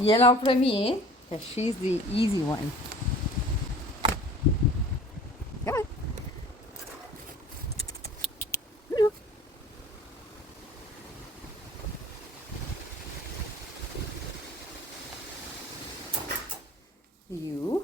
Yellow for me, because she's the easy one. Come on. You.